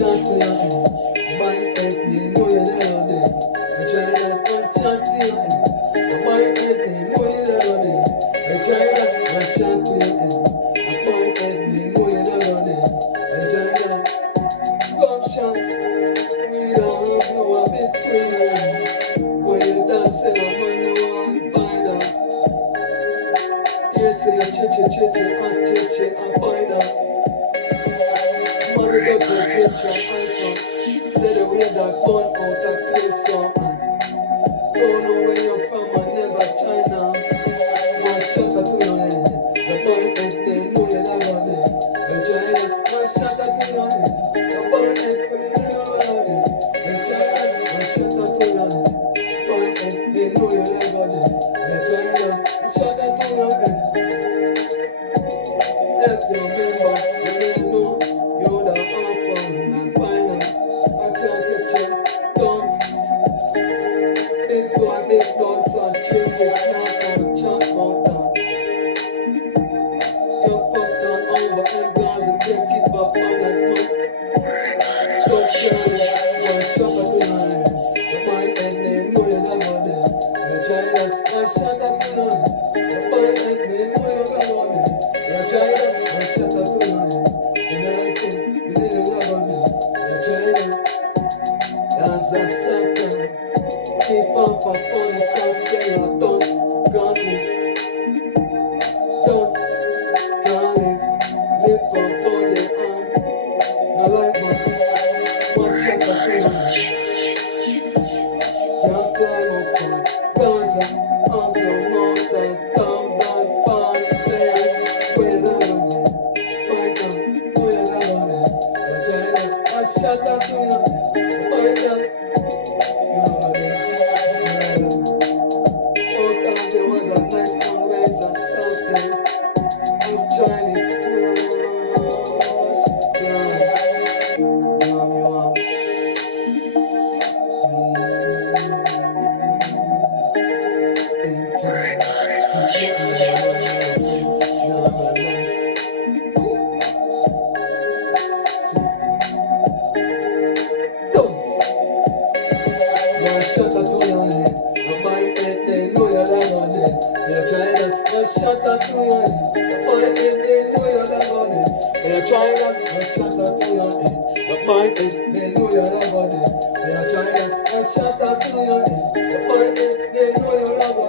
shot to your head. My head, they know you never did. I try that one shot to your head. My head, they know you never did. I try that one shot to your head. My head, they know you never did. I try that gunshot. We don't love you a bit too long. When you dance in a man, no one buy that. You say a chichi, and chichi, and buy that. Money doesn't change your iPhone. Say the way that burn out a close song. Don't know where you're from and never China. One shot to your head. The boy is there, know you're never there. The China, one shot to your head. The boy is there, never there. The China, one shot to your head. The boy is there, know you're never there. The China, one shot to your head. If you remember, you may know you're the apple and final. I can't get you. Don't big boy, big dogs and change it, chat about that. You're fucked on over and guns and can't keep up on that smoke. Don't carry one shot at the line. The mind and they know you're never there. You try that, one shot at the line. The mind and they know you're never there. You try that, one shot at the line. You never think, you didn't never there. You try that, that's a sucker. Keep up on the can't say you don't got me. Don't can't live on body and I like my one shot of feeling. Can't climb up from Gaza on your mountains down that fast place. Where you never there, right now, where you never there. You try that, one shot of feeling, right now, you never there. There was a nice and ways of something of Chinese crush. Yum, yum. One shot at your head. The mind and they know you're never there. You try that. One shot at your head. The mind and they know you're never there. You try that. One shot at your head. The mind and they know you're never there. You try that. One shot at your head. The mind and they know you're never